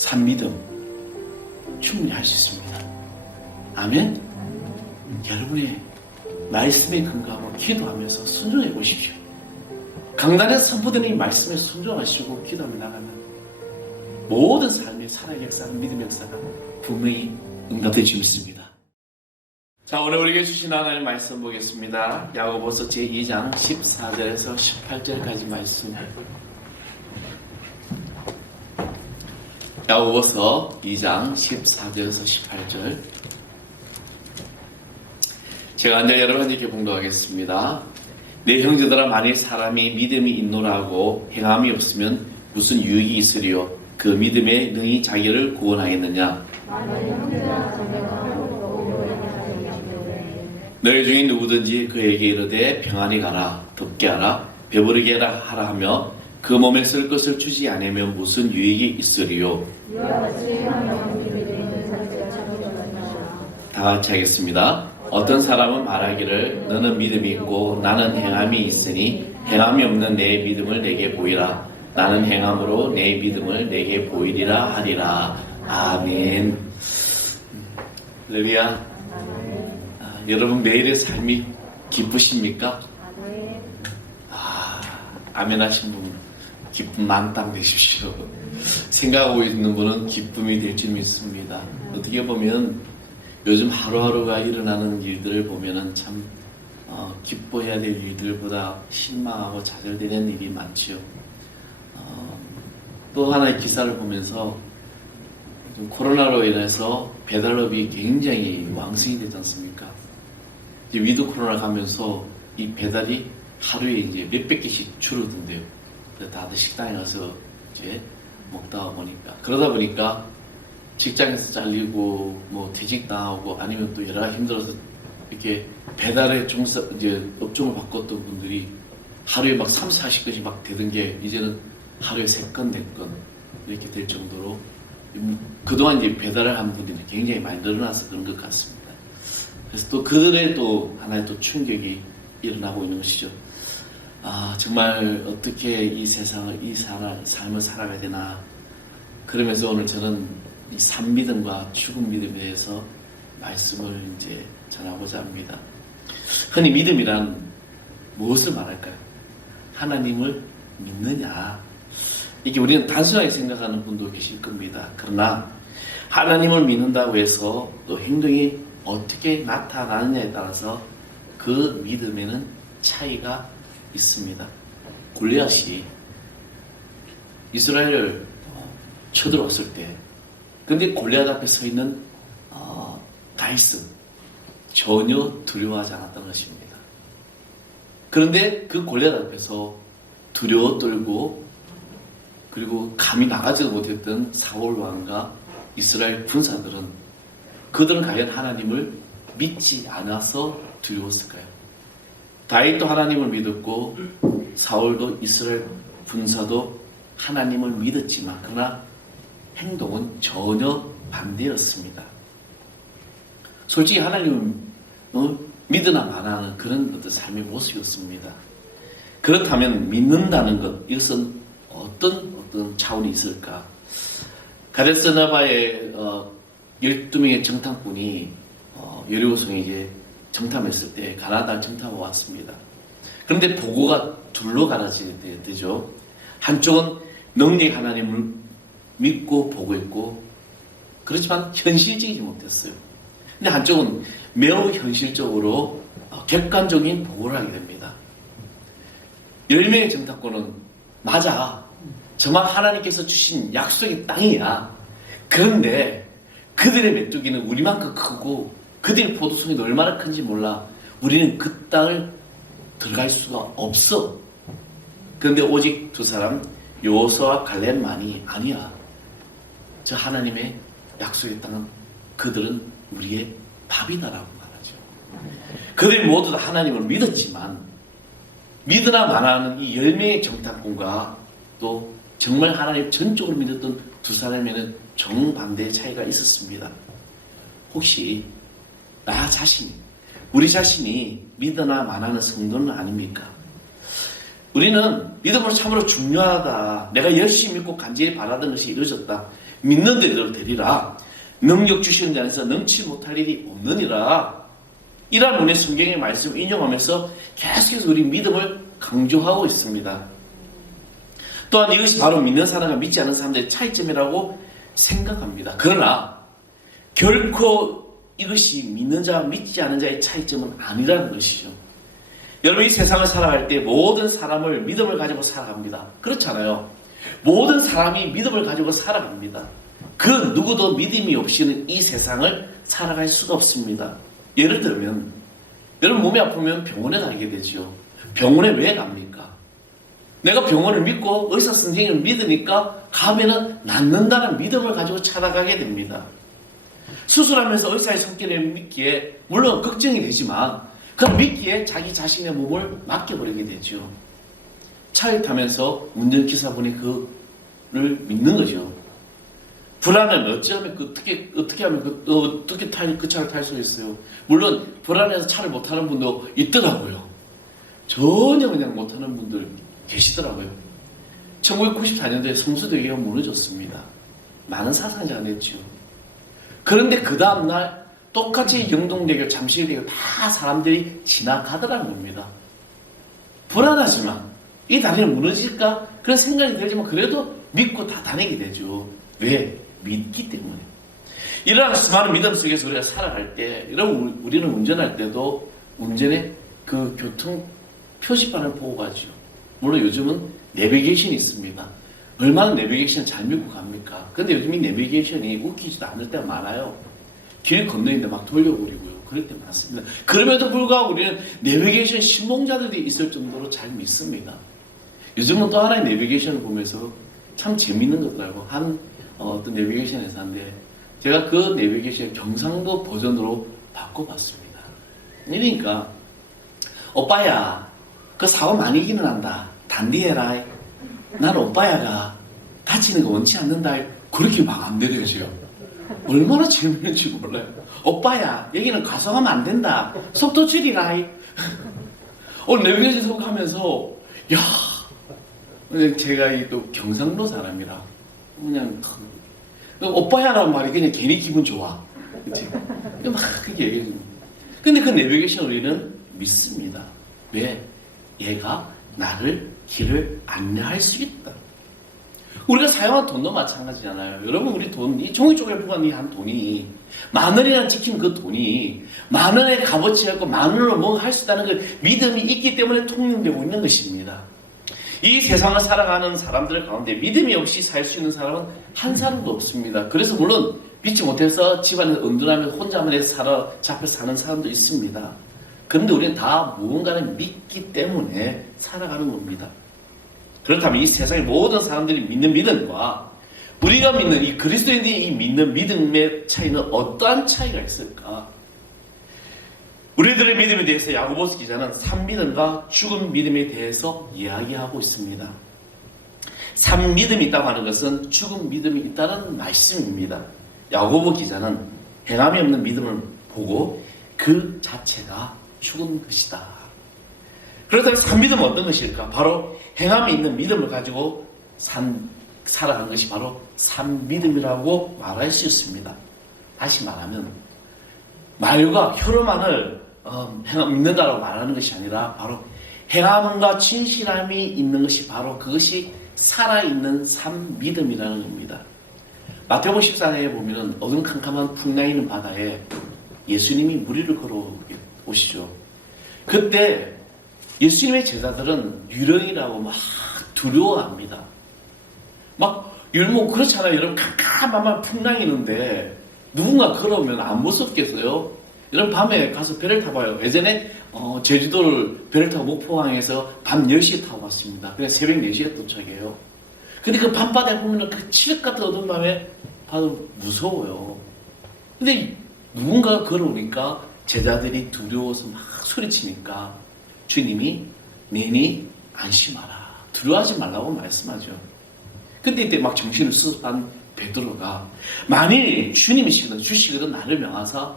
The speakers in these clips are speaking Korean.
산 믿음 충분히 할 수 있습니다. 아멘? 여러분의 말씀에 근거하고 기도하면서 순종해 보십시오. 강단에 선포되는 이 말씀에 순종하시고 기도하며 나가면 모든 삶의 살아의 역사가 믿음의 역사가 분명히 응답될 줄 믿습니다. 자, 오늘 우리에게 주신 하나님의 말씀 보겠습니다. 야고보서 제2장 14절에서 18절까지 말씀. 야고보서 2장 14절에서 18절. 제가 이제 여러분 이렇게 봉독하겠습니다. 내 형제들아, 만일 사람이 믿음이 있노라고 행함이 없으면 무슨 유익이 있으리요? 그 믿음에 능히 자기를 구원하였느냐? 너희 중에 누구든지 그에게 이르되 평안히 가라, 덥게 하라, 배부르게 하라 하며 그 몸에 쓸 것을 주지 않으면 무슨 유익이 있으리요? 다 같이 하겠습니다. 어떤 사람은 말하기를 너는 믿음이 있고 나는 행함이 있으니 행함이 없는 내 믿음을 내게 보이라. 나는 행함으로 내 믿음을 내게 보이리라 하리라. 아멘. 할렐루야. 여러분 매일의 삶이 기쁘십니까? 아멘 하신 분 기쁨 만땅 되십시오. 생각하고 있는 분은 기쁨이 될 줄 믿습니다. 어떻게 보면 요즘 하루하루가 일어나는 일들을 보면은 참 기뻐해야 될 일들보다 실망하고 좌절되는 일이 많지요. 또 하나의 기사를 보면서 코로나로 인해서 배달업이 굉장히 왕성이 되지 않습니까? 이제 위드 코로나 가면서 이 배달이 하루에 이제 몇백 개씩 줄어든대요. 그래서 다들 식당에 가서 이제 먹다 보니까, 그러다 보니까 직장에서 잘리고 뭐 퇴직당하고 아니면 또 여러 가지 힘들어서 이렇게 배달의 이제 업종을 바꿨던 분들이 하루에 막 3, 40건씩 막 되던 게 이제는 하루에 3건, 4건 이렇게 될 정도로 그동안 이제 배달을 한 분들이 굉장히 많이 늘어나서 그런 것 같습니다. 그래서 또 그들의 또 하나의 또 충격이 일어나고 있는 것이죠. 정말 어떻게 이 세상을, 삶을 살아가야 되나. 그러면서 오늘 저는 이 산믿음과 죽은 믿음에 대해서 말씀을 이제 전하고자 합니다. 흔히 믿음이란 무엇을 말할까요? 하나님을 믿느냐. 이게 우리는 단순하게 생각하는 분도 계실 겁니다. 그러나 하나님을 믿는다고 해서 또 행동이 어떻게 나타나느냐에 따라서 그 믿음에는 차이가 있습니다. 골리앗이 이스라엘을 쳐들어왔을 때, 근데 골리앗 앞에 서 있는 다윗은 전혀 두려워하지 않았던 것입니다. 그런데 그 골리앗 앞에서 두려워 떨고 그리고 감히 나가지도 못했던 사울 왕과 이스라엘 군사들은, 그들은 과연 하나님을 믿지 않아서 두려웠을까요? 다윗도 하나님을 믿었고 사울도 이스라엘 군사도 하나님을 믿었지만 그러나 행동은 전혀 반대였습니다. 솔직히 하나님을 믿으나 마나는 그런 어떤 삶의 모습이었습니다. 그렇다면 믿는다는 것, 이것은 어떤 차원이 있을까? 가데스나바의 12명의 정탐꾼이 여리고성에게 정탐했을 때 가나다를 정탐하고 왔습니다. 그런데 보고가 둘로 갈라지게 되죠. 한쪽은 능력 하나님을 믿고 보고했고, 그렇지만 현실적이지 못했어요. 근데 한쪽은 매우 현실적으로 객관적인 보고를 하게 됩니다. 10명의 정탐꾼은 맞아, 정말 하나님께서 주신 약속의 땅이야. 그런데 그들의 메뚜기는 우리만큼 크고 그들의 포도송이도 얼마나 큰지 몰라. 우리는 그 땅을 들어갈 수가 없어. 그런데 오직 두 사람, 여호수아와 갈렙만이 아니야. 저 하나님의 약속의 땅은 그들은 우리의 밥이다라고 말하죠. 그들이 모두 다 하나님을 믿었지만 믿으나 마나는 이 10명의 정탐꾼과 또 정말 하나님 전적으로 믿었던 두 사람에는 정반대의 차이가 있었습니다. 혹시 우리 자신이 믿으나 마나는 성도는 아닙니까? 우리는 믿음으로 참으로 중요하다. 내가 열심히 믿고 간절히 바라던 것이 이루어졌다. 믿는 대로 되리라. 능력 주시는 자에서 능치 못할 일이 없느니라. 이런 문의 성경의 말씀을 인용하면서 계속해서 우리 믿음을 강조하고 있습니다. 또한 이것이 바로 믿는 사람과 믿지 않는 사람들의 차이점이라고 생각합니다. 그러나 결코 이것이 믿는 자와 믿지 않는 자의 차이점은 아니라는 것이죠. 여러분, 이 세상을 살아갈 때 모든 사람을 믿음을 가지고 살아갑니다. 그렇잖아요. 모든 사람이 믿음을 가지고 살아갑니다. 그 누구도 믿음이 없이는 이 세상을 살아갈 수가 없습니다. 예를 들면 여러분 몸이 아프면 병원에 가게 되죠. 병원에 왜 갑니까? 내가 병원을 믿고 의사 선생님을 믿으니까 가면은 낫는다는 믿음을 가지고 찾아가게 됩니다. 수술하면서 의사의 손길을 믿기에 물론 걱정이 되지만 그 믿기에 자기 자신의 몸을 맡겨버리게 되죠. 차를 타면서 운전기사분이 그를 믿는 거죠. 불안하면 어찌하면 어떻게 하면 어떻게 그 차를 탈 수 있어요. 물론 불안해서 차를 못 타는 분도 있더라고요. 전혀 그냥 못 타는 분들 계시더라고요. 1994년도에 성수대교가 무너졌습니다. 많은 사상자가 됐죠. 그런데 그 다음날 똑같이 영동대교, 잠실대교 다 사람들이 지나가더라는 겁니다. 불안하지만 이 다리는 무너질까? 그런 생각이 들지만 그래도 믿고 다 다니게 되죠. 왜? 믿기 때문에. 이러한 수많은 믿음 속에서 우리가 살아갈 때, 여러분 우리는 운전할 때도 운전에 그 교통 표지판을 보고 가죠. 물론 요즘은 내비게이션이 있습니다. 얼마나 내비게이션 잘 믿고 갑니까? 근데 요즘 이 내비게이션이 웃기지도 않을 때가 많아요. 길 건너는데 막 돌려버리고요. 그럴 때 많습니다. 그럼에도 불구하고 우리는 내비게이션 신봉자들이 있을 정도로 잘 믿습니다. 요즘은 또 하나의 내비게이션을 보면서 참 재밌는 것더라고. 어떤 내비게이션 회사인데 제가 그 내비게이션 경상도 버전으로 바꿔봤습니다. 그러니까 오빠야 그 사고 많이 이기는 한다. 단디해라. 난 오빠야가 다치는 거 원치 않는다. 그렇게 막 안 내려져요. 얼마나 재밌는지 몰라요. 오빠야 여기는 과속하면 안 된다. 속도 줄이라. 오늘 내비게이션 속하면서 야 제가 또 경상도 사람이라 그냥 오빠야라는 말이 그냥 괜히 기분 좋아. 그치? 막 그렇게 얘기해 줍니다. 근데 그 내비게이션 우리는 믿습니다. 왜? 얘가 나를 길을 안내할 수 있다. 우리가 사용한 돈도 마찬가지잖아요. 여러분 우리 돈, 이 종이 쪽에 보관 한 돈이 만 원이나 지킨 그 돈이 만 원의 값어치가 있고 만 원으로 뭔가 할 수 있다는 그 믿음이 있기 때문에 통용되고 있는 것입니다. 이 세상을 살아가는 사람들 가운데 믿음이 없이 살 수 있는 사람은 한 사람도 없습니다. 그래서 물론 믿지 못해서 집안에서 은둔하며 혼자만 잡혀 사는 사람도 있습니다. 그런데 우리는 다 무언가를 믿기 때문에 살아가는 겁니다. 그렇다면 이 세상의 모든 사람들이 믿는 믿음과 우리가 믿는 이 그리스도인들이 이 믿는 믿음의 차이는 어떠한 차이가 있을까? 우리들의 믿음에 대해서 야고보서 기자는 산믿음과 죽은 믿음에 대해서 이야기하고 있습니다. 산믿음이 있다고 하는 것은 죽은 믿음이 있다는 말씀입니다. 야고보 기자는 행함이 없는 믿음을 보고 그 자체가 죽은 것이다. 그렇다면 산믿음은 어떤 것일까? 바로 행함이 있는 믿음을 가지고 살아가는 것이 바로 산믿음이라고 말할 수 있습니다. 다시 말하면 말과 혀로만을 믿는다라고 말하는 것이 아니라 바로 행함과 진실함이 있는 것이 바로 그것이 살아있는 산믿음이라는 겁니다. 마태복음 14장에 보면 어둠캄캄한 풍랑이 있는 바다에 예수님이 무리를 걸어오시죠. 그때 예수님의 제자들은 유령이라고 막 두려워합니다. 막 율무 그렇잖아요. 여러분 캄캄한 풍랑이 있는데 누군가 걸어오면 안 무섭겠어요? 여러분 밤에 가서 배를 타봐요. 예전에 제주도를 배를 타고 목포항에서 밤 10시에 타고 왔습니다. 그냥 새벽 4시에 도착해요. 근데 그 밤바다에 보면 그 칠흑 같은 어두운 밤에 봐도 무서워요. 근데 누군가 걸어오니까 제자들이 두려워서 막 소리치니까 주님이 내니 안심하라. 두려워하지 말라고 말씀하죠. 근데 이때 막 정신을 수습한 베드로가 만일 주시거든 나를 명하사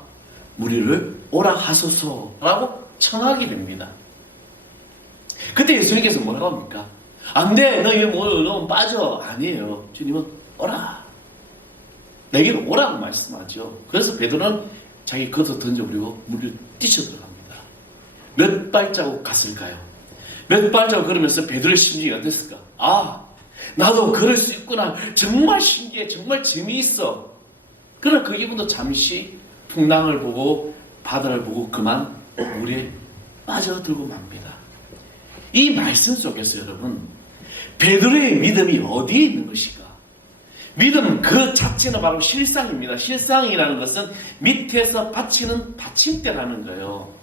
무리를 오라 하소서라고 청하게 됩니다. 그때 예수님께서 뭐라고 합니까? 안 돼, 너 빠져. 아니에요. 주님은 오라. 내게로 오라고 말씀하죠. 그래서 베드로는 자기 겉을 던져버리고 물을 뛰쳐 들어갑니다. 몇 발자국 갔을까요? 몇 발자국 걸으면서 베드로의 심정이 어땠을까? 아, 나도 걸을 수 있구나. 정말 신기해. 정말 재미있어. 그러나 그 기분도 잠시 풍랑을 보고 바다를 보고 그만 물에 빠져들고 맙니다. 이 말씀 속에서 여러분, 베드로의 믿음이 어디에 있는 것일까? 믿음 그 자체는 바로 실상입니다. 실상이라는 것은 밑에서 받치는 받침대라는 거예요.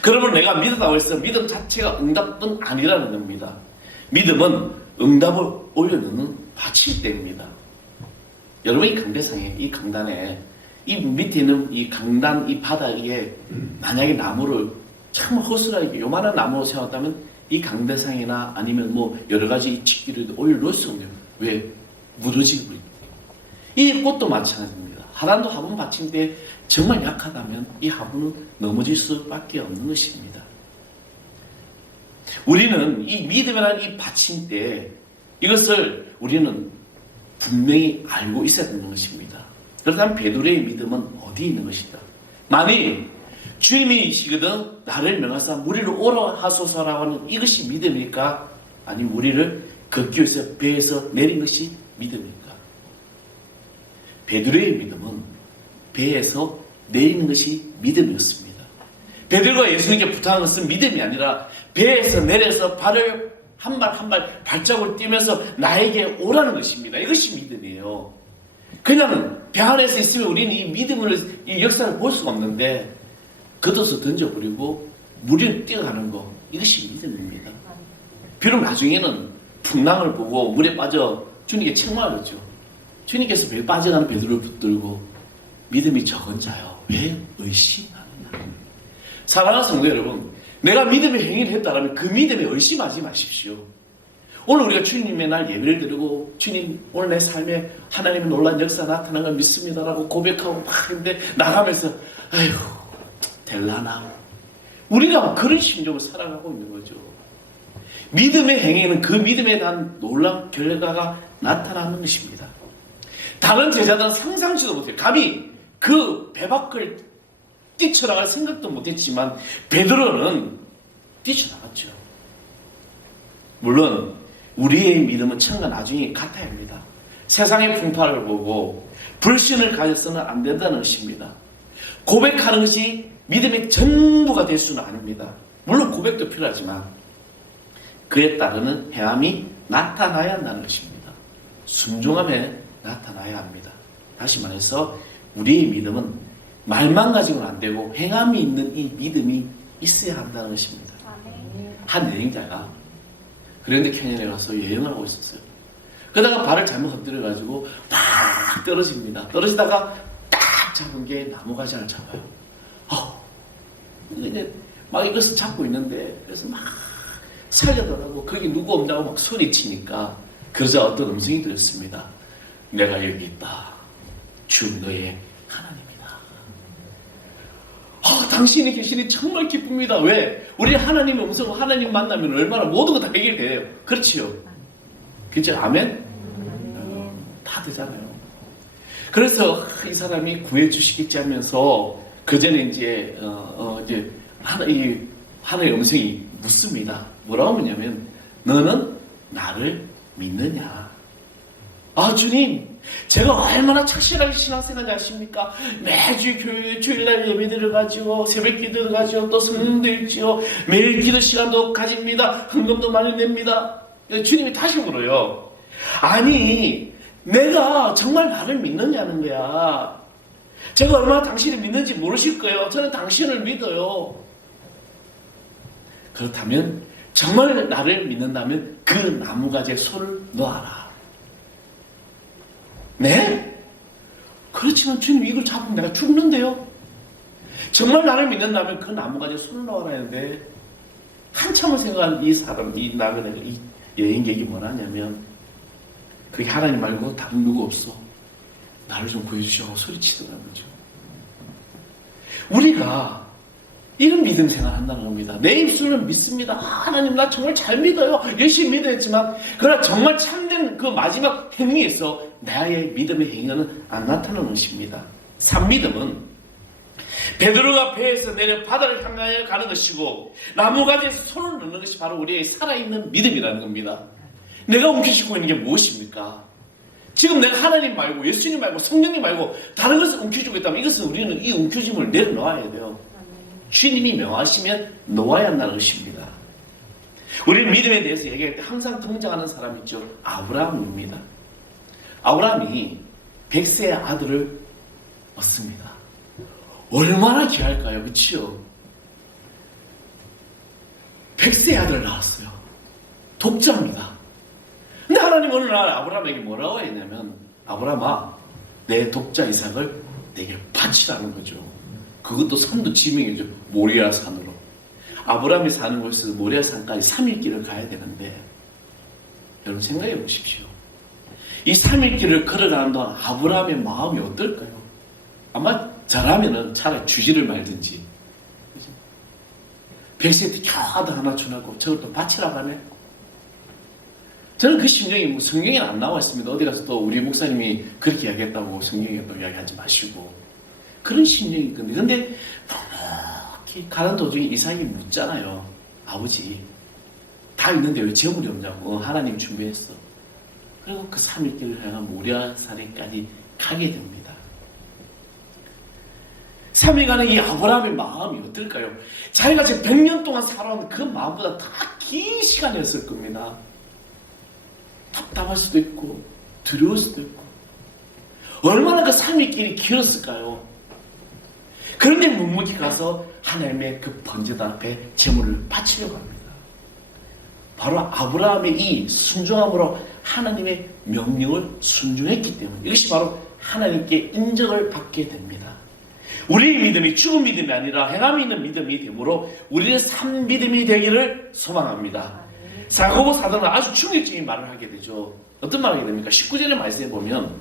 그러면 내가 믿었다고 해서 믿음 자체가 응답은 아니라는 겁니다. 믿음은 응답을 올려놓는 받침대입니다. 여러분, 이 강대상에, 이 강단에, 이 밑에 있는 이 강단, 이 바닥에 만약에 나무를 참 허술하게 요만한 나무로 세웠다면 이 강대상이나 아니면 뭐 여러 가지 직기를 올려놓을 수 없네요. 왜? 무너지고 있기 때문에. 이 꽃도 마찬가지입니다. 하단도 화분 받침대 정말 약하다면 이 화분은 넘어질 수밖에 없는 것입니다. 우리는 이 믿음이라는 이 받침대, 이것을 우리는 분명히 알고 있어야 되는 것입니다. 그렇다면 베드로의 믿음은 어디에 있는 것이다? 만일 주님이시거든 나를 명하사 무리로 오라 하소서라고 하는 이것이 믿음일까? 아니면 우리를 걷기위해서 배에서 내린 것이 믿음일까? 베드로의 믿음은 배에서 내리는 것이 믿음이었습니다. 베드로가 예수님께 부탁한 것은 믿음이 아니라 배에서 내려서 발을 한 발 한 발 발자국을 띄면서 나에게 오라는 것입니다. 이것이 믿음이에요. 그냥 배 안에서 있으면 우리는 이 믿음을, 이 역사를 볼 수가 없는데 걷어서 던져버리고 물에 뛰어가는 거, 이것이 믿음입니다. 비록 나중에는 풍랑을 보고 물에 빠져 주님께 책망하겠죠. 주님께서 배에 빠져가는 베드로를 붙들고 믿음이 적은 자요, 왜 의심하느냐. 사랑하는 성도 여러분, 내가 믿음의 행위를 했다면 그 믿음에 의심하지 마십시오. 오늘 우리가 주님의 날 예배를 드리고 주님 오늘 내 삶에 하나님의 놀라운 역사 나타난 걸 믿습니다라고 고백하고 막 했는데 나가면서 아이고 될라나, 우리가 그런 심정을 살아가고 있는 거죠. 믿음의 행위는 그 믿음에 대한 놀라운 결과가 나타나는 것입니다. 다른 제자들은 상상치도 못해요. 감히 그 배 밖을 뛰쳐나갈 생각도 못했지만 베드로는 뛰쳐나갔죠. 물론 우리의 믿음은 천과 나중에 같아야 합니다. 세상의 풍파를 보고 불신을 가져서는 안 된다는 것입니다. 고백하는 것이 믿음의 전부가 될 수는 아닙니다. 물론 고백도 필요하지만 그에 따르는 행함이 나타나야 한다는 것입니다. 순종함에 나타나야 합니다. 다시 말해서 우리의 믿음은 말만 가지고는 안 되고 행함이 있는 이 믿음이 있어야 한다는 것입니다. 한 여행자가 그런데 캐년에 가서 여행을 하고 있었어요. 그러다가 발을 잘못 헛들여가지고 막 떨어집니다. 떨어지다가 딱 잡은 게 나무가지를 잡아요. 이제 막 이것을 잡고 있는데 그래서 막 살려달라고 거기 누구 없냐고 막 소리치니까 그러자 어떤 음성이 들렸습니다. 내가 여기 있다. 주 너의 하나님이다. 당신이 계시니 정말 기쁩니다. 왜? 우리 하나님의 음성, 하나님 만나면 얼마나 모든 거 다 해결돼요. 그렇지요? 그렇죠? 아멘? 다 되잖아요. 그래서 이 사람이 구해주시겠지 하면서 그 전에 이제 하나의 음성이 묻습니다. 뭐라고 묻냐면 너는 나를 믿느냐? 주님, 제가 얼마나 착실하게 신앙생활을 하십니까? 매주 주일날 예배들을 가지고 새벽 기도를 가지고 또 성령도 읽지요. 매일 기도 시간도 가집니다. 헌금도 많이 냅니다. 주님이 다시 물어요. 아니, 내가 정말 나를 믿느냐는 거야. 제가 얼마나 당신을 믿는지 모르실 거예요. 저는 당신을 믿어요. 그렇다면 정말 나를 믿는다면 그 나무가지에 손을 놓아라. 네? 그렇지만 주님 이걸 잡으면 내가 죽는데요. 정말 나를 믿는다면 그 나무가지에 손을 놓아라 했는데 한참을 생각한 이 사람, 이 나그네, 이 여행객이 뭐라냐면 그게 하나님 말고 다른 누구 없어. 나를 좀 구해주시라고 소리치더라는 거죠. 우리가 이런 믿음 생활한다는 겁니다. 내 입술은 믿습니다. 하나님 나 정말 잘 믿어요. 열심히 믿었지만 그러나 정말 참된 그 마지막 행위에서 나의 믿음의 행위는 안 나타나는 것입니다. 산믿음은 베드로가 배에서 내려 바다를 향하여 가는 것이고 나무가지에서 손을 넣는 것이 바로 우리의 살아있는 믿음이라는 겁니다. 내가 움켜쥐고 있는 게 무엇입니까? 지금 내가 하나님 말고 예수님 말고 성령님 말고 다른 것을 움켜쥐고 있다면 이것은 우리는 이 움켜짐을 내려놓아야 돼요. 주님이 명하시면 놓아야 한다는 것입니다. 우리는 믿음에 대해서 얘기할 때 항상 등장하는 사람이 있죠. 아브라함입니다. 아브라함이 100세의 아들을 얻습니다. 얼마나 귀할까요? 그치요? 100세의 아들을 낳았어요. 독자입니다. 근데 하나님 어느 날 아브라함에게 뭐라고 했냐면 아브라함아 내 독자 이삭을 내게 바치라는 거죠. 그것도 산도 지명이죠. 모리아 산으로. 아브라함이 사는 곳에서 모리아 산까지 3일 길을 가야 되는데 여러분 생각해 보십시오. 이 3일 길을 걸어가는 동안 아브라함의 마음이 어떨까요? 아마 저라면은 차라리 주지를 말든지 100세트 겨우 아들 하나 주라고 저것도 바치라고 하네. 저는 그 심정이 뭐 성경에 안 나와 있습니다. 어디 가서 또 우리 목사님이 그렇게 이야기했다고 성경에 또 이야기하지 마시고 그런 심정이 있거든요. 근데 넉넉히 가는 도중에 이삭이 묻잖아요. 아버지 다 있는데 왜 재물이 없냐고. 하나님 준비했어. 그리고 그 3일 길을 향한 모리아산에까지 가게 됩니다. 3일간의 이 아브라함의 마음이 어떨까요? 자기가 지금 100년 동안 살아온 그 마음보다 더 긴 시간이었을 겁니다. 답답할 수도 있고 두려울 수도 있고 얼마나 그 3일 길이 길었을까요? 그런데 묵묵히 가서 하나님의 그 번제단 앞에 제물을 바치려고 합니다. 바로 아브라함의 이 순종함으로 하나님의 명령을 순종했기 때문에 이것이 바로 하나님께 인정을 받게 됩니다. 우리의 믿음이 죽은 믿음이 아니라 행함이 있는 믿음이 되므로 우리는 산 믿음이 되기를 소망합니다. 야고보 사도는 아주 충격적인 말을 하게 되죠. 어떤 말을 하게 됩니까? 19절의 말씀에 보면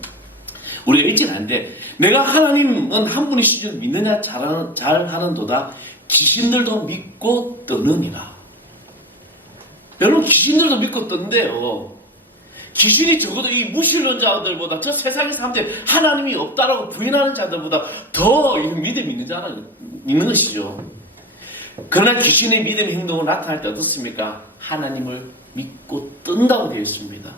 우리가 읽진 않는데 내가 하나님은 한 분이시줄 믿느냐 잘하는도다 귀신들도 믿고 떠느니라. 여러분 귀신들도 믿고 떴는데요. 귀신이 적어도 이 무신론자들보다 저 세상의 사람들 하나님이 없다라고 부인하는 자들보다 더 믿음이 있는 것이죠. 그러나 귀신의 믿음 행동을 나타날 때 어떻습니까? 하나님을 믿고 뜬다고 되어 있습니다.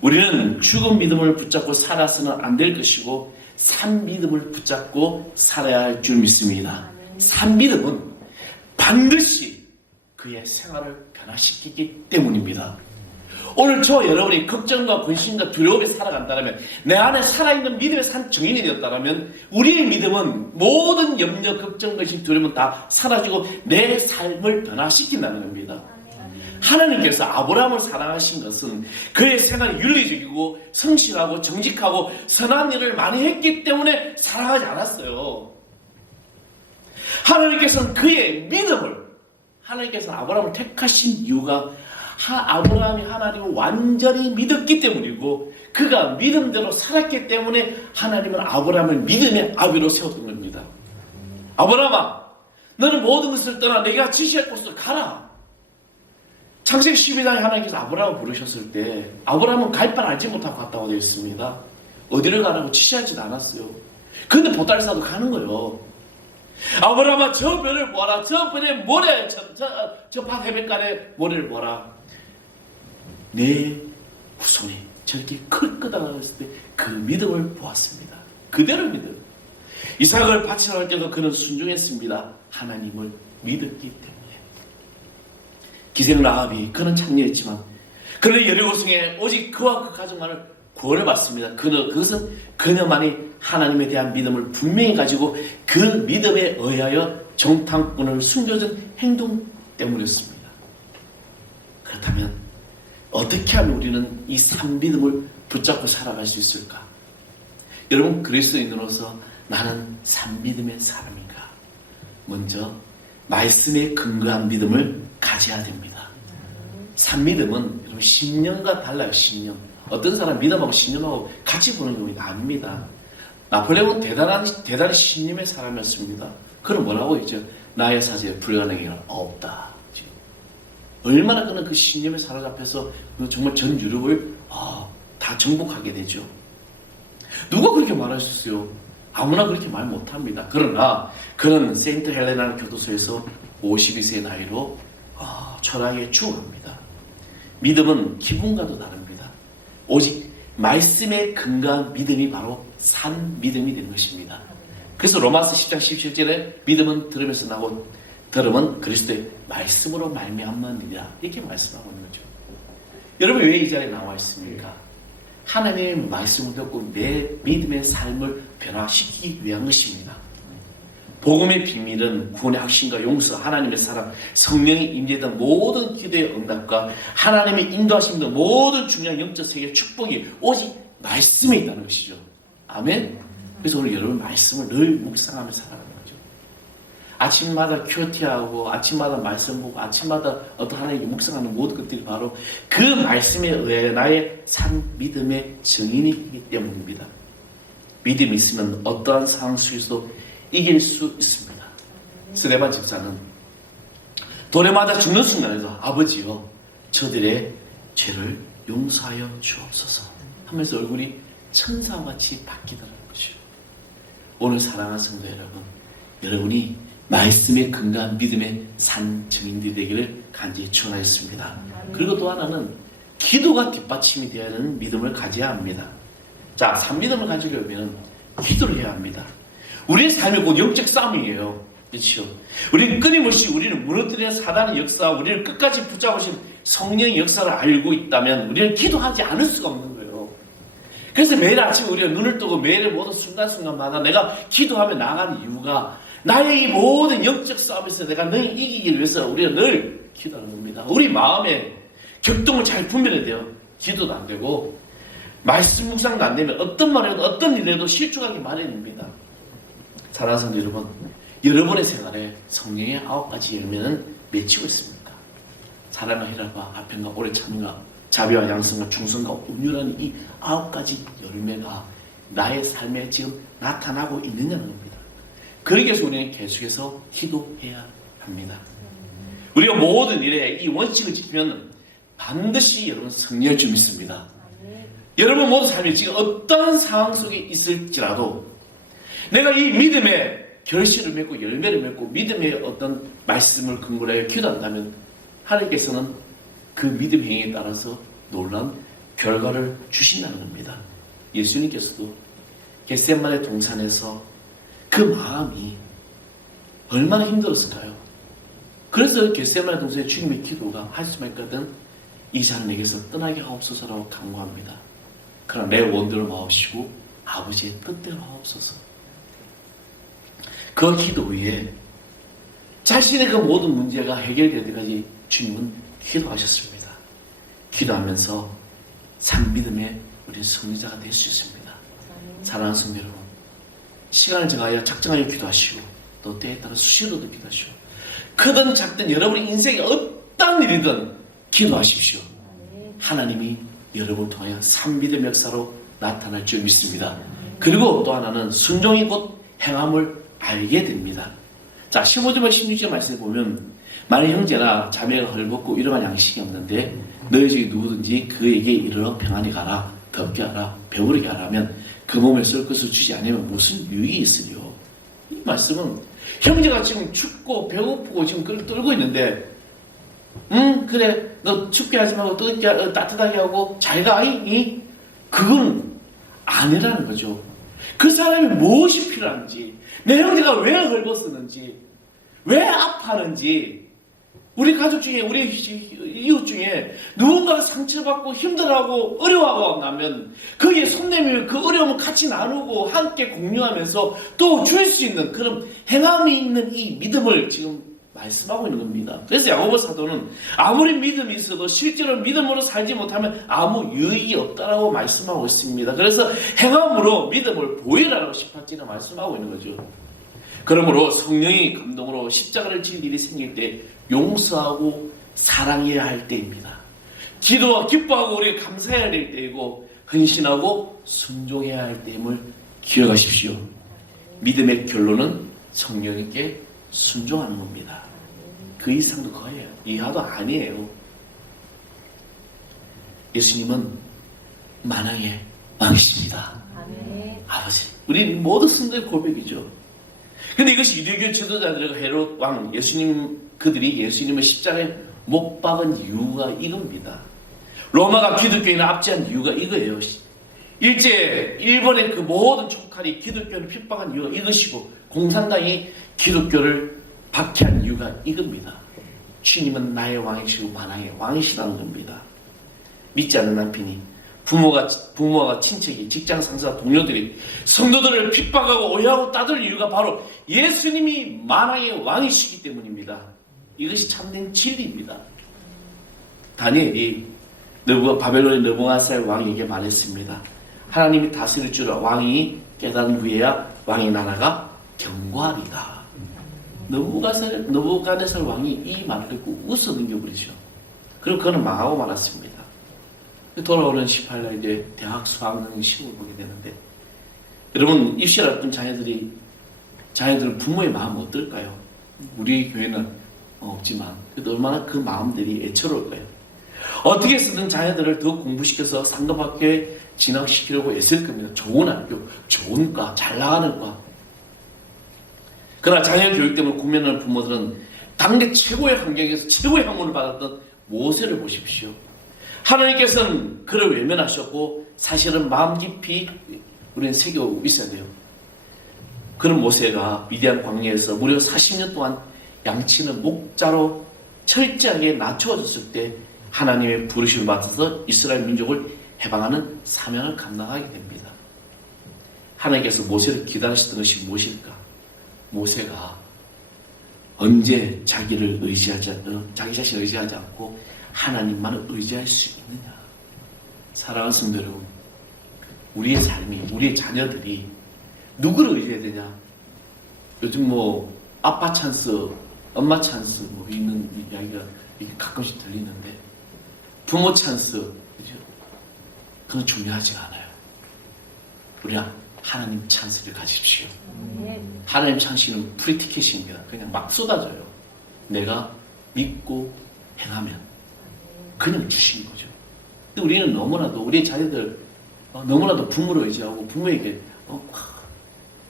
우리는 죽은 믿음을 붙잡고 살아서는 안 될 것이고 산 믿음을 붙잡고 살아야 할 줄 믿습니다. 산 믿음은 반드시 그의 생활을 변화시키기 때문입니다. 오늘 저 여러분이 걱정과 근심과 두려움에 살아간다면 내 안에 살아있는 믿음의 산 증인이 되었다면 우리의 믿음은 모든 염려, 걱정, 근심, 두려움은 다 사라지고 내 삶을 변화시킨다는 겁니다. 하나님께서 아브라함을 사랑하신 것은 그의 생활이 윤리적이고 성실하고 정직하고 선한 일을 많이 했기 때문에 사랑하지 않았어요. 하나님께서는 그의 믿음을 하나님께서는 아브라함을 택하신 이유가 아브라함이 하나님을 완전히 믿었기 때문이고 그가 믿음대로 살았기 때문에 하나님은 아브라함을 믿음의 아비로 세웠던 겁니다. 아브라함아 너는 모든 것을 떠나 내가 지시할 곳으로 가라. 창세기 12장에 하나님께서 아브라함을 부르셨을 때 아브라함은 갈 바를 알지 못하고 갔다고 되어 있습니다. 어디를 가라고 지시하지도 않았어요. 그런데 보따리싸도 가는 거예요. 아브라함아 저 별을 보아라. 저 별의 모래 저 밭 해변가의 모래를 보아라. 내 후손이 저렇게 클 거다 했을 때 그 믿음을 보았습니다. 그대로 믿어요. 이삭을 바치러 갈 때도 그는 순종했습니다. 하나님을 믿었기 때문에. 기생 라합이 그는 창녀했지만 그는 여리고성에 오직 그와 그 가족만을 구원을 받습니다. 그것은 그녀만이 하나님에 대한 믿음을 분명히 가지고 그 믿음에 의하여 정탐꾼을 숨겨준 행동 때문이었습니다. 그렇다면 어떻게 하면 우리는 이 산 믿음을 붙잡고 살아갈 수 있을까? 여러분 그리스도인으로서 나는 산 믿음의 사람인가? 먼저 말씀에 근거한 믿음을 가져야 됩니다. 산 믿음은 여러분 신념과 달라요. 신념. 어떤 사람 믿음하고 신념하고 같이 보는 경우는 아닙니다. 나폴레옹은 대단히 신념의 사람이었습니다. 그는 뭐라고 했죠? 나의 사제에 불가능한 게 없다. 지금. 얼마나 그는 그 신념에 사로잡혀서 정말 전 유럽을 다 정복하게 되죠. 누가 그렇게 말할 수 있어요? 아무나 그렇게 말 못합니다. 그러나 그는 세인트 헬레나 교도소에서 52세의 나이로 철학에 죽어갑니다. 믿음은 기분과도 다릅니다. 오직 말씀에 근거한 믿음이 바로 산 믿음이 되는 것입니다. 그래서 로마서 10장 17절에 믿음은 들으면서 나고 들음은 그리스도의 말씀으로 말미암느니라 이렇게 말씀하고 있는 거죠. 여러분 왜 이 자리에 나와 있습니까? 하나님의 말씀을 듣고 내 믿음의 삶을 변화시키기 위한 것입니다. 복음의 비밀은 구원의 확신과 용서, 하나님의 사랑, 성령의 임재된 모든 기도의 응답과 하나님의 인도하심 등 모든 중요한 영적 세계의 축복이 오직 말씀에 있다는 것이죠. 아멘? 그래서 오늘 여러분 말씀을 늘 묵상하며 살아가는 거죠. 아침마다 큐티하고 아침마다 말씀 보고 아침마다 어떤 하나님께 묵상하는 모든 것들이 바로 그 말씀에 의해 나의 산 믿음의 증인이기 때문입니다. 믿음이 있으면 어떠한 상황 속에서도 이길 수 있습니다. 스데반 집사는 돌에 맞아 죽는 순간에도 아버지여 저들의 죄를 용서하여 주옵소서 하면서 얼굴이 천사같이 바뀌더라는 것이죠. 오늘 사랑하는 성도 여러분, 여러분이 말씀에 근거한 믿음의 산 증인들이 되기를 간절히 축원하였습니다. 그리고 또 하나는 기도가 뒷받침이 되어야 하는 믿음을 가져야 합니다. 자, 산 믿음을 가지려면 기도를 해야 합니다. 우리의 삶이 곧 영적 싸움이에요. 그렇죠? 우리는 끊임없이 우리를 무너뜨리는 사단의 역사, 우리를 끝까지 붙잡으신 성령의 역사를 알고 있다면 우리는 기도하지 않을 수가 없는 거예요. 그래서 매일 아침 우리가 눈을 뜨고 매일 모든 순간순간마다 내가 기도하며 나가는 이유가 나의 이 모든 영적 싸움에서 내가 늘 이기기 위해서 우리가 늘 기도하는 겁니다. 우리 마음에 격동을 잘 분별해야 돼요. 기도도 안 되고 말씀 묵상도 안 되면 어떤 말이라도 어떤 일에도 실족하기 마련입니다. 사랑하는 성도 여러분, 여러분의 생활에 성령의 9가지 열매는 맺히고 있습니까? 사랑과 희락과 화평과 오래 참음과 자비와 양성과 충성과 온유라는 이 9가지 열매가 나의 삶에 지금 나타나고 있느냐는 겁니다. 그러기 위해서 우리는 계속해서 기도해야 합니다. 우리가 모든 일에 이 원칙을 지키면 반드시 여러분 승리할 줄 믿습니다. 여러분 모든 삶이 지금 어떠한 상황 속에 있을지라도 내가 이 믿음의 결실을 맺고 열매를 맺고 믿음의 어떤 말씀을 근거로 해 기도한다면 하나님께서는 그 믿음 행위에 따라서 놀라운 결과를 주신다는 겁니다. 예수님께서도 겟세마네 동산에서 그 마음이 얼마나 힘들었을까요? 그래서 겟세마네 동산의 주님의 기도가 할 수만 있거든 이 자는 내게서 떠나게 하옵소서라고 간구합니다. 그러나 내 원대로 마옵시고 아버지의 뜻대로 하옵소서. 그 기도 후에 자신의 그 모든 문제가 해결될 때까지 주님은 기도하셨습니다. 기도하면서 산 믿음의 우리 승리자가 될 수 있습니다. 사랑하는 성도 여러분, 시간을 정하여 작정하여 기도하시고 또 때에 따라 수시로도 기도하시오. 크든 작든 여러분의 인생에 어떤 일이든 기도하십시오. 하나님이 여러분을 통하여 산 믿음의 역사로 나타날 줄 믿습니다. 그리고 또 하나는 순종이 곧 행함을 알게 됩니다. 자, 15절과 16절 말씀에 보면 만일 형제나 자매가 헐벗고 이러한 양식이 없는데 너희 중에 누구든지 그에게 이르러 평안히 가라, 덥게 하라, 배부르게 하라면 그 몸에 쏠 것을 주지 않으면 무슨 유익이 있으리요. 이 말씀은 형제가 지금 춥고 배고프고 지금 그걸 떨고 있는데 그래 너 춥게 하지 말고 따뜻하게 하고 잘 가. 그건 아니라는 거죠. 그 사람이 무엇이 필요한지, 내 형제가 왜 헐벗었는지, 왜 아파하는지, 우리 가족 중에, 우리 이웃 중에 누군가가 상처받고 힘들어하고 어려워하고 나면 거기에 손 내밀면 그 어려움을 같이 나누고 함께 공유하면서 또 줄 수 있는 그런 행함이 있는 이 믿음을 지금 말씀하고 있는 겁니다. 그래서 야고보 사도는 아무리 믿음이 있어도 실제로 믿음으로 살지 못하면 아무 유익이 없다라고 말씀하고 있습니다. 그래서 행함으로 믿음을 보이라고 18절에 말씀하고 있는 거죠. 그러므로 성령의 감동으로 십자가를 질 일이 생길 때 용서하고 사랑해야 할 때입니다. 기도와 기뻐하고 우리가 감사해야 될 때이고 헌신하고 순종해야 할 때임을 기억하십시오. 믿음의 결론은 성령님께 순종하는 겁니다. 그 이상도 거예요. 이하도 아니에요. 예수님은 만왕의 왕이십니다. 아버지, 우리 모두 성도의 고백이죠. 근데 이것이 유대교 지도자들과 헤롯 왕, 그들이 예수님을 십자가에 못 박은 이유가 이겁니다. 로마가 기독교인을 압제한 이유가 이거예요. 일본의 그 모든 총칼이 기독교를 핍박한 이유가 이것이고, 공산당이 기독교를 박해한 이유가 이겁니다. 주님은 나의 왕이시고 만왕의 왕이시라는 겁니다. 믿지 않는 남편이, 부모가 친척이, 직장 상사, 동료들이 성도들을 핍박하고 오해하고 따돌 이유가 바로 예수님이 만왕의 왕이시기 때문입니다. 이것이 참된 진리입니다. 다니엘이 바벨론의 느부갓네살 왕에게 말했습니다. 하나님이 다스릴 줄 왕이 깨달은 후에야 왕의 나라가 견고하리다. 느부갓네살 왕이 이 말을 듣고 웃어 넘겨버리죠. 그리고 그는 망하고 말았습니다. 돌아오는 18일 이제 대학 수학능 시험을 보게 되는데, 여러분 입시를 앞둔 자녀들은 부모의 마음은 어떨까요? 우리 교회는 없지만 그래도 얼마나 그 마음들이 애처로울까요? 어떻게 해서든 자녀들을 더 공부시켜서 상급학교에 진학시키려고 애쓸 겁니다. 좋은 학교, 좋은 과, 잘 나가는 과. 그러나 자녀 교육 때문에 고민하는 부모들은 당대 최고의 환경에서 최고의 학문을 받았던 모세를 보십시오. 하나님께서는 그를 외면하셨고 사실은 마음 깊이 우리는 새기고 있어야 돼요. 그런 모세가 미디안 광야에서 무려 40년 동안 양치는 목자로 철저하게 낮추어졌을 때 하나님의 부르심을 받아서 이스라엘 민족을 해방하는 사명을 감당하게 됩니다. 하나님께서 모세를 기다리시던 것이 무엇일까? 모세가 언제 자기 자신을 의지하지 않고 하나님만을 의지할 수 있느냐. 사랑하는 성도 여러분, 우리의 삶이, 우리의 자녀들이 누구를 의지해야 되냐? 요즘 아빠 찬스, 엄마 찬스 있는 이야기가 가끔씩 들리는데, 부모 찬스, 그죠? 그건 중요하지 않아요. 우리가 하나님 찬스를 가십시오. 하나님 찬스는 프리티켓입니다. 그냥 막 쏟아져요. 내가 믿고 행하면 그냥 주시는 거죠. 근데 우리는 너무나도 우리의 자녀들 너무나도 부모를 의지하고 부모에게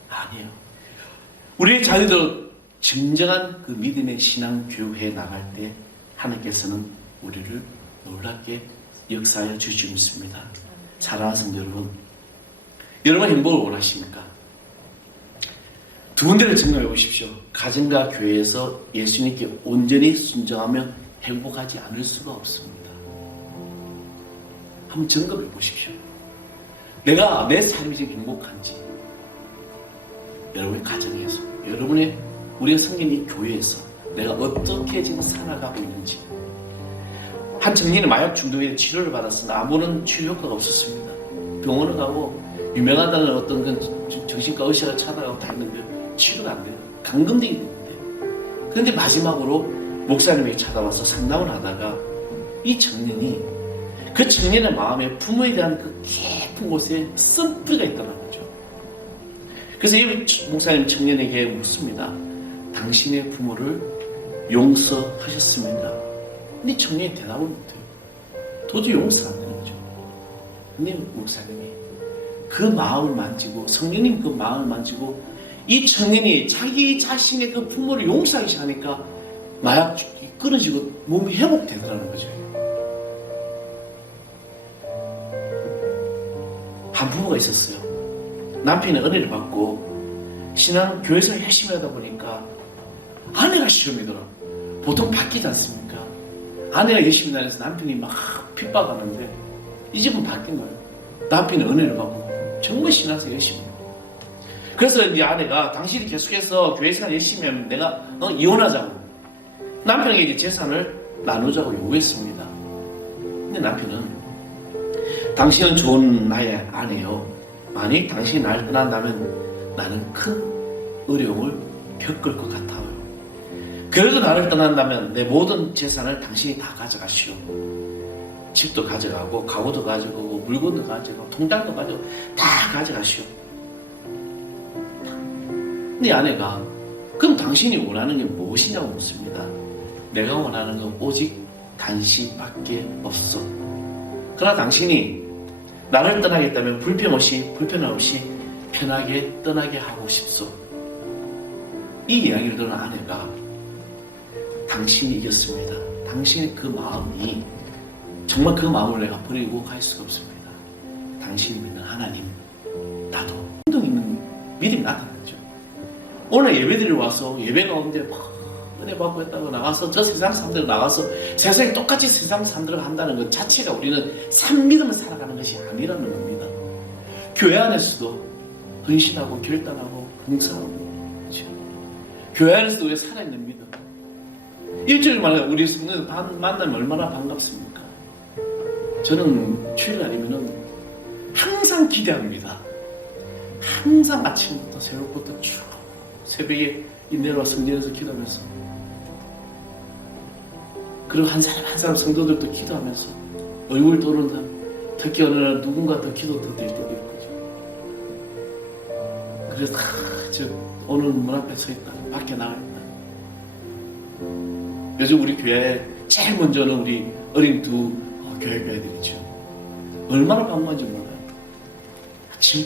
아니에요. 우리의 자녀들 진정한 그 믿음의 신앙 교육에 나갈 때 하나님께서는 우리를 놀랍게 역사하여 주시고 있습니다. 사랑하는 성도 여러분, 여러분 행복을 원하십니까? 두 군데를 증명해 보십시오. 가정과 교회에서 예수님께 온전히 순종하며 행복하지 않을 수가 없습니다. 한번 점검해 보십시오. 내가 내 삶이 지금 행복한지, 여러분의 가정에서, 우리가 섬긴 이 교회에서 내가 어떻게 지금 살아가고 있는지. 한 청년이 마약 중독에 치료를 받았으나 아무런 치료 효과가 없었습니다. 병원을 가고 유명하다는 어떤 정신과 의사가 찾아가고 다 했는데 치료가 안 돼요. 감금되게 되는데. 그런데 마지막으로 목사님이 찾아와서 상담을 하다가 이 청년이, 그 청년의 마음에 부모에 대한 그 깊은 곳에 쓴뿌리가 있다는 거죠. 그래서 이 목사님 청년에게 묻습니다. 당신의 부모를 용서하셨습니다. 근데 청년이 대답을 못해요. 도저히 용서 안 되는 거죠. 근데 목사님이 그 마음을 만지고, 성령님 그 마음을 만지고, 이 청년이 자기 자신의 그 부모를 용서하기 시작하니까 마약 끊어지고 몸이 회복되더라는 거죠. 한 부모가 있었어요. 남편이 은혜를 받고 신앙 교회에서 열심히 하다 보니까 아내가 시험이더라. 보통 바뀌지 않습니까? 아내가 열심히 다녀서 남편이 막 핍박하는데 이 집은 바뀐 거예요. 남편이 은혜를 받고 정말 신앙에서 열심히 해요. 그래서 이 아내가 당신이 계속해서 교회 생활 열심히 하면 내가 이혼하자고, 남편에게 이제 재산을 나누자고 요구했습니다. 근데 남편은 당신은 좋은 나의 아내요. 만약 당신이 나를 떠난다면 나는 큰 어려움을 겪을 것 같아요. 그래도 나를 떠난다면 내 모든 재산을 당신이 다 가져가시오. 집도 가져가고 가구도 가져가고 물건도 가져가고 통장도 가져가고 다 가져가시오. 근데 아내가 그럼 당신이 원하는 게 무엇이냐고 묻습니다. 내가 원하는 건 오직 당신밖에 없어. 그러나 당신이 나를 떠나겠다면 불편 없이 편하게 떠나게 하고 싶소. 이 이야기를 들은 아내가 당신이 이겼습니다. 당신의 그 마음이 정말 그 마음을 내가 버리고 갈 수가 없습니다. 당신이 믿는 하나님, 나도 행동 있는 믿음이 나타나죠. 오늘 예배드리러 와서 예배 가운데 막 은혜 받고 했다고 나가서 저 세상 사람들 나가서 세상에 똑같이 세상 사람들을 한다는 것 자체가 우리는 산 믿음을 살아가는 것이 아니라는 겁니다. 교회 안에서도 헌신하고 결단하고 봉사하고 그렇죠? 교회 안에서도 왜 살아있는 믿음. 일주일 만에 우리 성도들 만나면 얼마나 반갑습니까? 저는 주일날이면은 항상 기대합니다. 항상 아침부터 새벽부터 쭉 새벽에 내려와 성전에서 기도하면서 그리고 한 사람 한 사람 성도들도 기도하면서 얼굴 떠오른다. 특히 어느 날 누군가 더 기도 더 될 때도 있고 그래서 저 오늘 문 앞에 서 있다 밖에 나가 있다. 요즘 우리 교회에 제일 먼저는 우리 어린 두 교회들이죠. 얼마나 방문한지 몰라요. 아침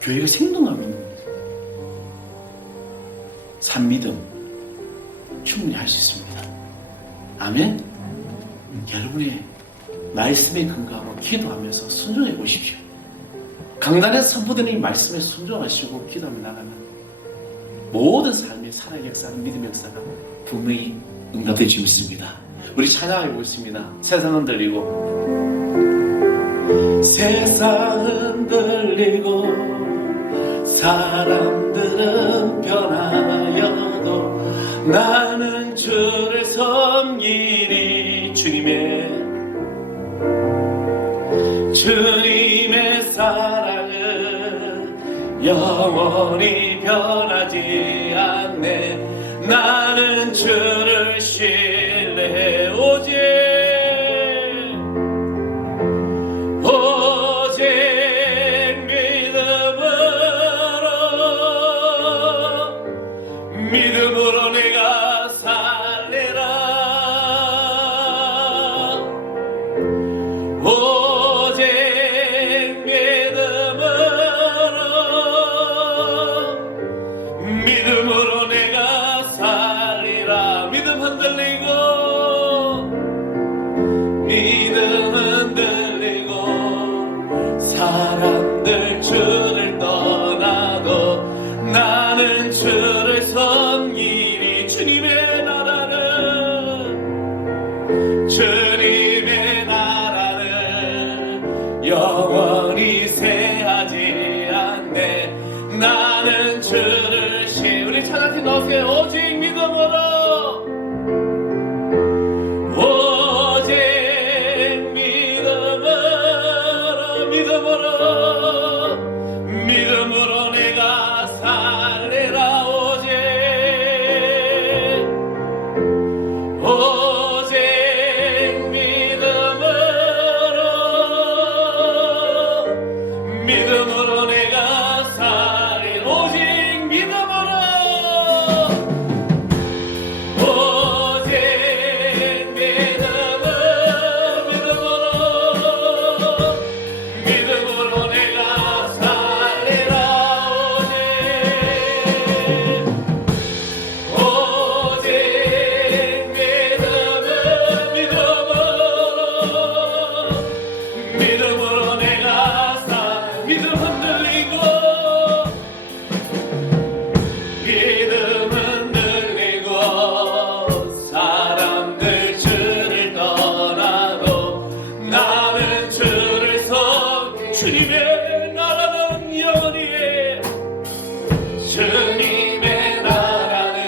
교회가 생동감이 있는 거죠. 산 믿음 충분히 할 수 있습니다. 아멘. 여러분의 말씀에 근거하고 기도하면서 순종해 보십시오. 강단에서 선포되는 이 말씀에 순종하시고 기도하며 나가면 모든 삶의 살아의 역사는 믿음의 역사가 분명히 응답될 줄 믿습니다. 우리 찬양해 보겠습니다. 세상은 들리고 세상은 들리고 사람들은 변하여도 나는 주를 섬기리. 주님의 사랑은 영원히 변하지 않네. 나는 주를 신뢰해. 오직 믿음으로 내가 살리라. 오직 믿음으로 내가 살리라. 믿음 흔들리고 사람들 주를 떠나도 나는 주를 섬기리. 주님의 나라는 영원히 쇠하지 않네. 나는 주를 우리 찬양팀 넣으세요. 오직 믿음으로 믿음으로 내가 살리라. 오직 믿음으로 내가 살리라. 오직 믿음으로 내가 살리라. 믿음으로 내가 믿음 흔들리고 사람들 주를 떠나도 나는 주를 주님의 나라는 영원히 주님의 나라는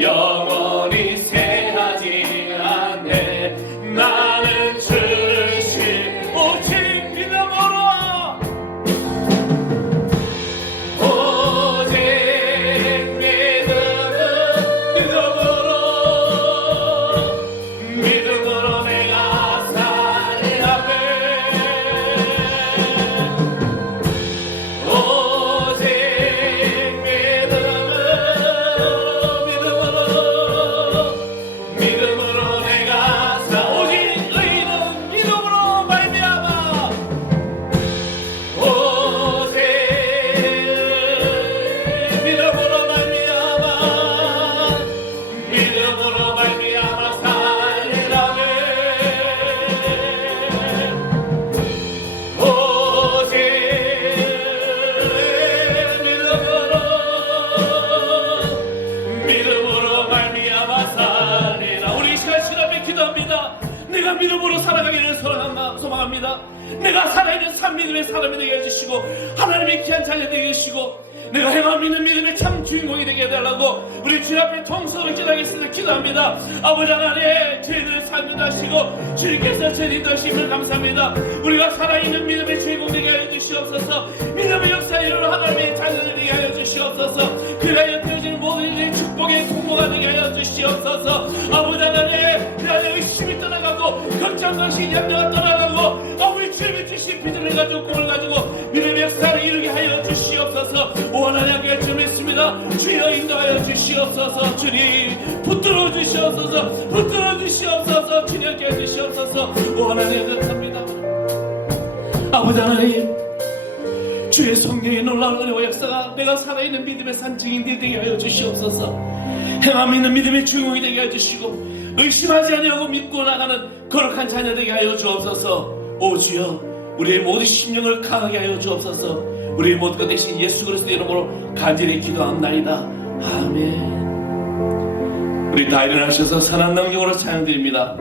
영원히 쇠하지 않네. 나는 주를 오직 믿음으로 오직 믿음으로 내가 살리라. 내가 살아있는 산 믿음의 사람이 되게 해주시고 하나님의 귀한 자녀 되게 해주시고 내가 행함 믿는 믿음의 참 주인공이 되게 해달라고 우리 주님 앞에 통성을 기도하겠습니다. 기도합니다. 아버지 하나님 저희들을 살면하시고 주님께서 저희들 인도하심을 감사합니다. 우리가 살아있는 믿음의 주인공 되게 하여 주시옵소서. 믿음의 역사에 이르러 하나님의 자녀들 되게 하여 주시옵소서. 그래야 되어지는 모든 일의 축복의 공모가 되게 하여 주시옵소서. 아버지 하나님 그 안에 의심이 떠나가고 걱정과 염려가 떠나가고 아버지 주님이 주신 믿음을 가지고 꿈을 가지고 믿음의 역사를 이루게 하여 주시옵소서. 오 하나님 함께 맺습니다. 주여 인도하여 주시옵소서. 주님 붙들어 주시옵소서. 붙들어 주시옵소서. 주님 함께 해주시옵소서. 오 하나님 감사합니다. 아버지 하나님 주의 성령의 놀라운 은혜와 역사가 내가 살아있는 믿음의 산 증인들이 되게 하여 주시옵소서. 행함 있는 믿음의 주인공이 되게 하여 주시고 의심하지 아니하고 믿고 나가는 거룩한 자녀 되게 하여 주옵소서. 오 주여 우리의 모든 심령을 강하게 하여 주옵소서. 우리의 모든 것 대신 예수 그리스도의 이름으로 간절히 기도합나이다. 아멘. 우리 다 일어나셔서 선한 능력으로 찬양드립니다.